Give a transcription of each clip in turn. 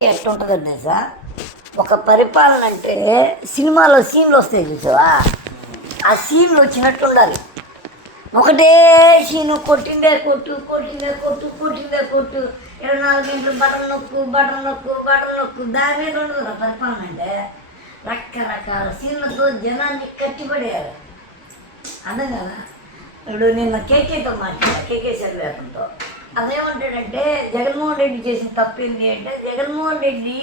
ఎట్లుంటుందో తెలుసా ఒక పరిపాలన అంటే సినిమాలో సీన్లు వస్తాయి చూసావా? ఆ సీన్లు వచ్చినట్టు ఉండాలి. ఒకటే సీను కొట్టిందే కొట్టు కొట్టిందే కొట్టు కొట్టిందే కొట్టు. ఇరవై నాలుగు గంటలు బటన్ నొక్కు బటన్ నొక్కు బటన్ నొక్కు. దాని మీద ఉండదు పరిపాలన అంటే? రకరకాల సీన్లతో జనాన్ని కట్టిపడేయాలి. అర్థం కదా? ఇప్పుడు నిన్న కేకేతో మాట్లాడా కేకే సర్వేతంతో అదేమంటాడంటే జగన్మోహన్ రెడ్డి చేసిన తప్పింది అంటే జగన్మోహన్ రెడ్డి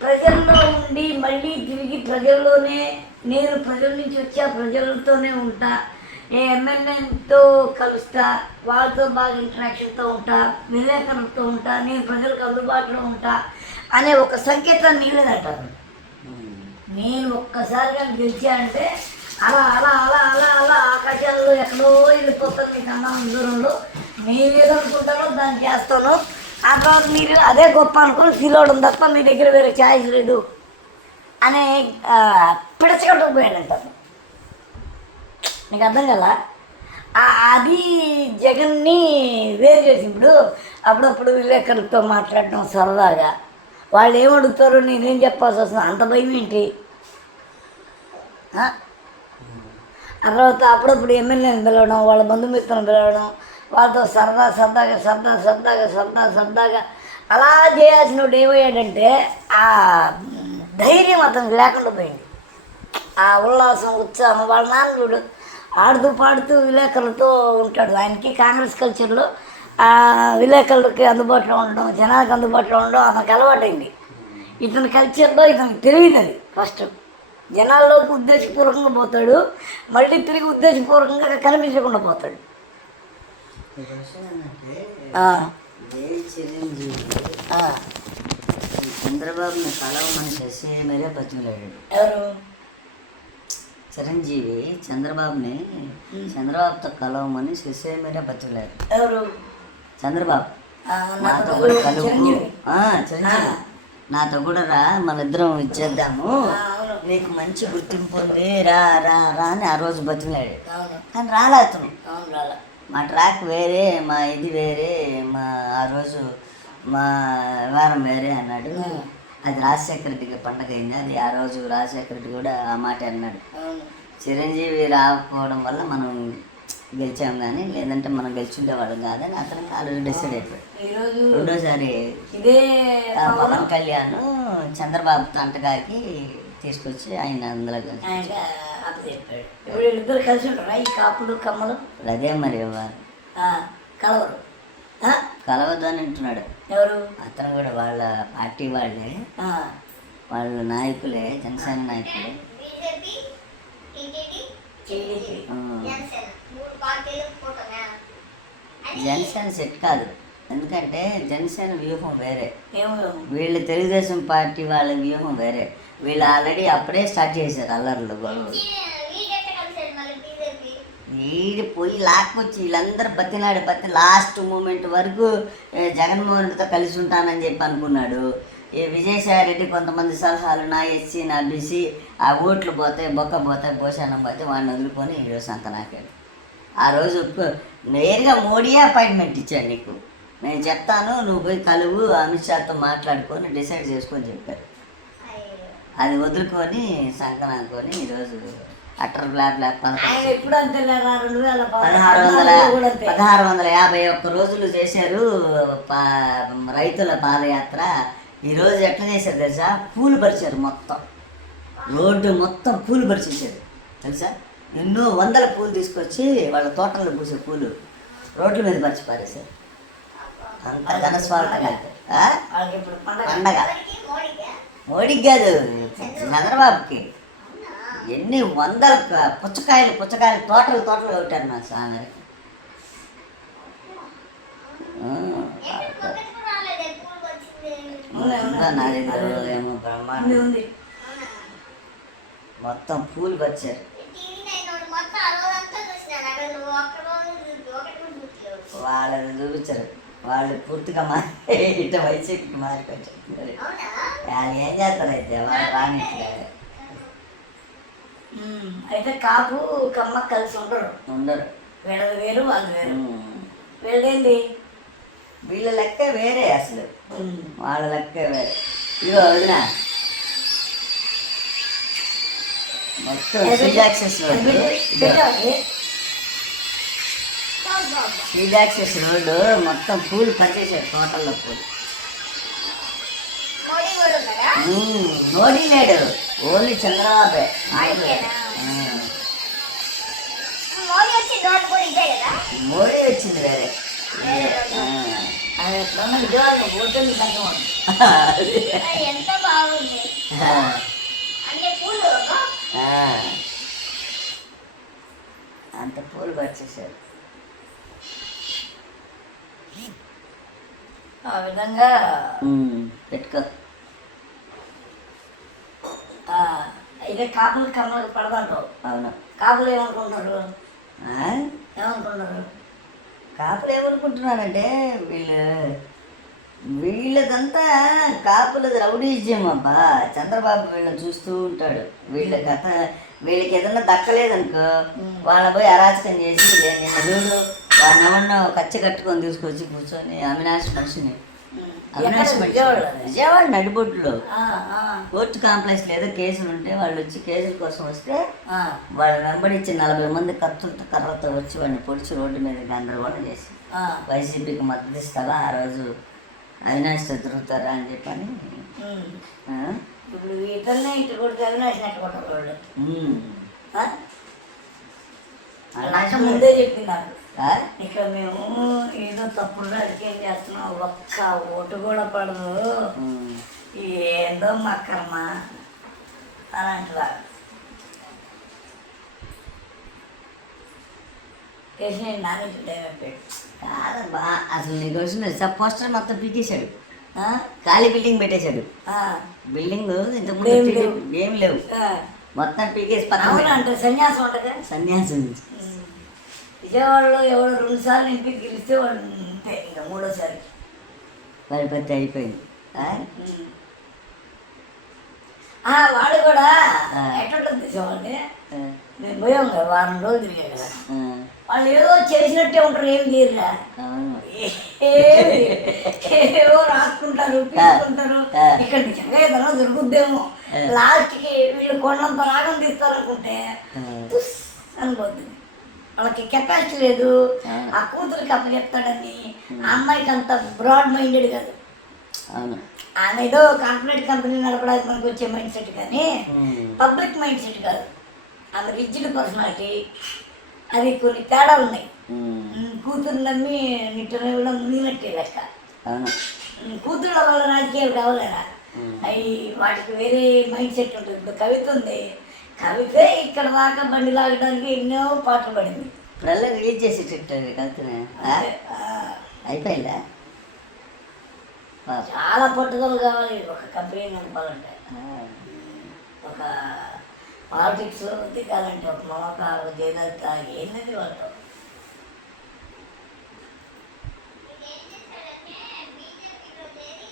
ప్రజల్లో ఉండి మళ్ళీ తిరిగి ప్రజల్లోనే నేను ప్రజల నుంచి వచ్చా ప్రజలతోనే ఉంటా ఏ ఎమ్మెల్యేతో కలుస్తా వాళ్ళతో బాగా ఇంటరాక్షన్తో ఉంటా విలేకరులతో ఉంటా నేను ప్రజలకు అందుబాటులో ఉంటా అనే ఒక సంకేతాన్ని నీళ్ళదంటారు నేను ఒక్కసారిగా గెలిచానంటే అలా అలా అలా అలా అలా ఆకాశాల్లో ఎక్కడో వెళ్ళిపోతాను మీకు దూరంలో. మీరు ఏదనుకుంటారో దాన్ని చేస్తాను ఆ తర్వాత మీరు అదే గొప్ప అనుకుని ఫీల్ అవడం తప్ప మీ దగ్గర వేరే ఛాయిస్ లేదు అనే పిడచగట్టుకుపోయాడంటారు నీకు అర్థం కదా అది జగన్ని వేరు చేసినప్పుడు అప్పుడప్పుడు విలేకరులతో మాట్లాడడం సరదాగా. వాళ్ళు ఏమడుగుతారో నేనేం చెప్పాల్సి వస్తుంది అంత భయం ఏంటి? ఆ? ఆ తర్వాత అప్పుడప్పుడు ఎమ్మెల్యేని పిలవడం వాళ్ళ బంధుమిత్రులను పిలవడం వాళ్ళతో సరదా సరదాగా సరదా సరదాగా సరదా సరదాగా అలా చేయాల్సిన వాడు ఏమయ్యాడంటే ఆ ధైర్యం అతనికి లేకుండా పోయింది. ఆ ఉల్లాసం ఉత్సాహం వాళ్ళ నాన్న చూడు ఆడుతూ పాడుతూ విలేకరులతో ఉంటాడు. ఆయనకి కాంగ్రెస్ కల్చర్లో విలేకరులకి అందుబాటులో ఉండడం జనాలకు అందుబాటులో ఉండడం అతనికి అలవాటైంది. ఇతని కల్చర్లో ఇతనికి తెలియదు అది ఫస్ట్. జనాల్లోకి ఉద్దేశపూర్వకంగా పోతాడు మళ్ళీ తిరిగి ఉద్దేశపూర్వకంగా కనిపించకుండా పోతాడు ఈరోజు ఏంటంటే ఆ, ఏ చిరంజీవి ఆ. ఈ చంద్రబాబుని కలవమని శశి మీరే బతిమలాడాడు ఎవరు? చిరంజీవి చంద్రబాబుని చంద్రబాబుతో కలవమని శశి మీరే బతిమలాడు ఎవరు? చంద్రబాబు. నాతో కూడా కలువు. చిరంజీవి. నాతో కూడా రా మన ఇద్దరం ఇచ్చేద్దాము నీకు మంచి గుర్తింపు ఉంది రా రా రా అని ఆ రోజు బతిమలాడు అవును. కానీ రాలే అతను. రాలా. మా ట్రాక్ వేరే మా ఇది వేరే మా ఆ రోజు మా వ్యవహారం వేరే అన్నాడు. అది రాజశేఖర రెడ్డికి పండగ అయింది. అది ఆ రోజు రాజశేఖర రెడ్డి కూడా ఆ మాట అన్నాడు. చిరంజీవి రాకపోవడం వల్ల మనం గెలిచాం కానీ లేదంటే మనం గెలిచుండేవాళ్ళం కాదని అతనికి ఆ రోజు డిసైడ్ అయిపోయాడు. రెండోసారి ఇదే పవన్? కళ్యాణ్ చంద్రబాబు తంటగాకి తీసుకొచ్చి ఆయన అందులో అప్పచెప్పాడు ఇప్పుడు వీళ్ళిద్దరు కలిసి ఉంటారా. ఈ కాపులు కమ్మలు. అదే మరి వారు ఆ, కలవరు. ఆ? కలవద్దు అని అంటున్నాడు. ఎవరు? అతను కూడా వాళ్ళ పార్టీ వాళ్ళే. ఆ, వాళ్ళ నాయకులే జనసేన నాయకులే. BJP TDP TDP. ఆ, జనసేన. మూడు పార్టీలు కూటమి జనసేన సెట్ కాదు. ఎందుకంటే జనసేన వ్యూహం వేరే. వీళ్ళు తెలుగుదేశం పార్టీ వాళ్ళ వ్యూహం వేరే. వీళ్ళు ఆల్రెడీ అప్పుడే స్టార్ట్ చేశారు అల్లర్లు. గొడవలు వీడి పోయి లాక్కొచ్చి వీళ్ళందరూ బతినాడు బతి లాస్ట్ మూమెంట్ వరకు ఏ, జగన్మోహన్ రెడ్డితో కలిసి ఉంటానని చెప్పి అనుకున్నాడు. ఈ విజయసాయి రెడ్డి కొంతమంది సలహాలు నా ఎస్సీ నా బీసీ ఆ ఓట్లు పోతాయి బొక్క పోతాయి భోషానం పోతే వాడిని వదులుకొని ఈరోజు సంత నాకాడు ఆ రోజు నేరుగా మోడీయే అపాయింట్మెంట్ ఇచ్చాడు నీకు. నేను చెప్తాను నువ్వు పోయి కలువు అమిత్ షాతో మాట్లాడుకొని డిసైడ్ చేసుకొని చెప్పారు. అది వదులుకొని సంకనాకొని ఈరోజు అటర్ బ్లాక్ బ్లాక్ పదహారు వందల పదహారు వందల యాభై ఒక్క రోజులు చేశారు రైతుల పాదయాత్ర. ఈరోజు ఎట్లా చేశారు తెలుసా? పూలు పరిచారు మొత్తం. రోడ్డు మొత్తం పూలు పరిచేశారు. తెలుసా? ఎన్నో వందల పూలు తీసుకొచ్చి వాళ్ళ తోటల్లో పూసే పూలు రోడ్ల మీద పరిచి పారేశారు. అంత ఘనస్వార్థంగా ఆ? వాళ్ళకి ఇప్పుడు పండగ. మోడీకి. కాదు. చంద్రబాబుకి. ఎన్ని వందల పుచ్చకాయలు పుచ్చకాయలు తోటలు తోటలు కొట్టారు నా స్వామి ఏమో బ్రహ్మాండం. మొత్తం పూలు వచ్చారు. వాళ్ళని చూపించారు. వాళ్ళు పూర్తిగా మారి ఇట వైసీపీకి మారిపోయారు అవునా వాళ్ళు ఏం చేస్తారు అయితే వాళ్ళు అయితే కాపు కమ్మ కలిసి ఉండరు. ఉండరు. వీళ్ళది వేరు వాళ్ళు వేరు. వీళ్ళేంది? వీళ్ళ లెక్క వేరే అసలు. వాళ్ళ లెక్క వేరే. వదిన. మొత్తం యాక్సెస్ రోడ్డు మొత్తం పూలు పనిచేసాడు తోటల్లో పూలు. మోడీ లేడు. ఓన్లీ చంద్రబాబే. మోడీ వచ్చింది వేరే. ఎంత బాగుంది. అంత పూలు పరిచేసాడు ఆ విధంగా పెట్టుకో. ఇదే కాపులు కమ్మలు పడదంటావు. అవును. కాపులు ఏమనుకుంటారు ఆ? ఏమనుకుంటారు కాపులు ఏమనుకుంటున్నారంటే వీళ్ళు వీళ్ళదంతా కాపులది రౌడీజం అబ్బా. చంద్రబాబు వీళ్ళని చూస్తూ ఉంటాడు. వీళ్ళ గత వీళ్ళకి ఏదన్నా దక్కలేదనుకో వాళ్ళ పోయి అరాచకం చేసి "లే, నిన్న చూడు వాడిని ఎవరినో కచ్చి కట్టుకొని తీసుకొచ్చి కూర్చొని అవినాష్ మనిషిని. అవినాష్ మనిషి? విజయవాడ నడిబొట్టులో ఆ, కోర్టు కాంప్లెక్స్ ఏదో కేసులు ఉంటే వాళ్ళు వచ్చి కేసుల కోసం వస్తే వాళ్ళు వెంబడించి నలభై మంది కత్తులతో కర్రతో వచ్చి వాడిని పొడిచి రోడ్డు మీద గందరగోళం చేసి వైసీపీకి మద్దతు ఇస్తావా ఆ రోజు అవినాష్తో తిరుగుతారా అని చెప్పని? ఇప్పుడు ఇతరులనే ఇటు కొడితే అవినాష్ నెట్టు కొట్టారు వాళ్ళు ముందే చెప్పినారు. ఇక్కడ మేము ఏదో తప్పుడు రాజకీయం చేస్తున్నాం? ఒక్క ఓటు కూడా పడదు. ఏందో మా కర్మ అని అంటున్నారు కాదబ్బా అసలు నీకు వచ్చిన పోస్టర్ మొత్తం పీకేశాడు. ఖాళీ బిల్డింగ్ పెట్టేశాడు. బిల్డింగ్ ఇంతకుముందు. ఏం లేవు. మొత్తం పీకేసి పక్కన సన్యాసం ఉంటుందా? సన్యాసం. విజయవాడలో ఎవరు రెండు సార్లు ఇంటికి గెలిస్తే వాడు అంతే ఇంకా మూడోసారి. పరిపత్తి అయిపోయింది. వాడు కూడా. ఎట్లుంటుంది ఆ. మేము పోయాం కదా వారం రోజులు తిరిగాం కదా. వాళ్ళు ఏదో చేసినట్టే ఉంటారు ఏం తీరురా ఏవో రాసుకుంటారు పీసుకుంటారు ఆ. ఇక్కడ నిజంగా ఏదైనా దొరుకుద్దేమో లాస్ట్కి వీళ్ళు కొండంత రాగం తీస్తారనుకుంటే ఆ. వాళ్ళకి కెపాసిటీ లేదు. ఆ. కూతురికి అప్పు చెప్తాడని. ఆ అమ్మాయికి అంత బ్రాడ్ మైండెడ్ కాదు. ఆమె ఏదో కార్పొరేట్ కంపెనీ నడపడానికి మనకు వచ్చే మైండ్ సెట్ కానీ. పబ్లిక్ మైండ్ సెట్ కాదు. ఆమె రిజిడ్ పర్సనాలిటీ అది కొన్ని తేడాలు ఉన్నాయి. కూతురు నమ్మి నిట్టని కూడా మునిగినట్టే లెక్క. కూతుళ్ళ వల్ల రాజకీయాలు కావాలరా? అవి వాటికి వేరే మైండ్ సెట్ ఉంటుంది కవిత ఉంది. కవిత ఇక్కడ దాకా బండి లాగడానికి ఎన్నో పాటలు పడింది. ఇప్పుడల్లా రిలీజ్ చేసేటట్టు ఆ, అయిపోయిందా. చాలా పట్టుదల కావాలి. ఒక కంపెనీ నడపాలంటే. ఒక పాలిటిక్స్లో దిగాలంటే ఒక మమకారం జయలలిత ఏంటది వాళ్ళతో ఏం చేశాడంటే బీజేపీలో చేరి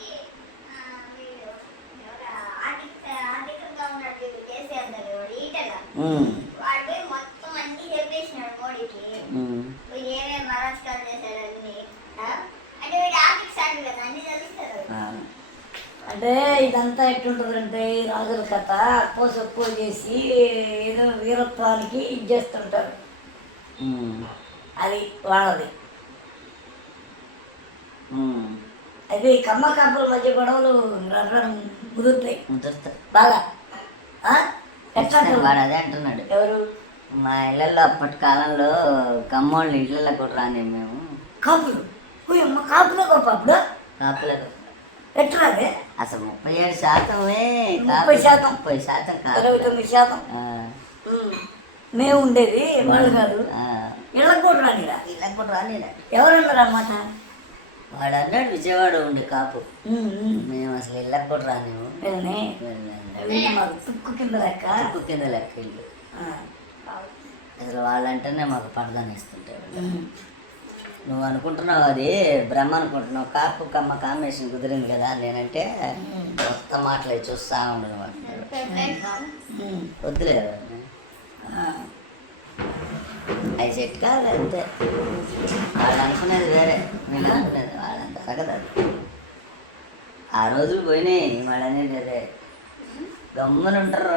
ఆ, వీడు ఎవరు ఆర్థిక ఆర్థికంగా ఉన్నట్టు కేసీఆర్ దగ్గర వాడు ఈటగా ఉమ్. వాడు పోయి మొత్తం అన్ని చెప్పేసినాడు మోడీకి ఉమ్. వీడు ఏమేమి అరాచకాలు చేశాడు అన్ని ఆ? అంటే ఇదంతా ఎట్లుంటుందంటే ఈ రాజుల కథ అప్పో సప్పో చేసి ఏదో వీరత్వానికి ఇది చేస్తుంటారు. అది వాళ్ళది. అయితే ఈ కమ్మ కాపుల మధ్య గొడవలు కుదురుతాయి. బాగా. వాడు అదే అంటున్నాడు. ఎవరు? మా ఇళ్ళల్లో అప్పటి కాలంలో కమ్మోళ్ళు ఇళ్ళల్లో కూడా రాని మేము. కాపులు? కాపులో గొప్ప అప్పుడు? కాపులకు ఎట్లా అదే అసలు ముప్పై ఏడు శాతమే ముప్పై శాతం. ముప్పై శాతం ఇరవై కాపులు. తొమ్మిది శాతం. మేము ఉండేది వాళ్ళు కాదు. ఇళ్ళకు కూడా రానిరా? ఇళ్ళకి కూడా రాని ఎవరన్నారు అన్నమాట వాడు అన్నాడు విజయవాడ ఉండి కాపు. మేము అసలు ఇళ్ళకి కూడా రానివ్వు. వీళ్ళని. వీళ్ళు తుక్కు కింద లెక్క ఉప్పు కింద లెక్క ఇల్లు ఆ. అసలు వాళ్ళంటేనే మాకు పడదాని ఇస్తుంటారు ఉమ్. నువ్వు అనుకుంటున్నావు అది బ్రహ్మ అనుకుంటున్నావు కాపు కమ్మ కాంబినేషన్ కుదిరింది కదా నేనంటే మొత్తం మాటలు చూస్తా ఉండదు. వద్దులే. ఆ. అవి సెట్ కాదు అంతే వాళ్ళు అనుకునేది వేరే వీళ్ళు అనుకునేది వాళ్ళంత అది ఆ రోజులు పోయినాయి వాళ్ళు అనేది అదే గమ్మున ఉంటారు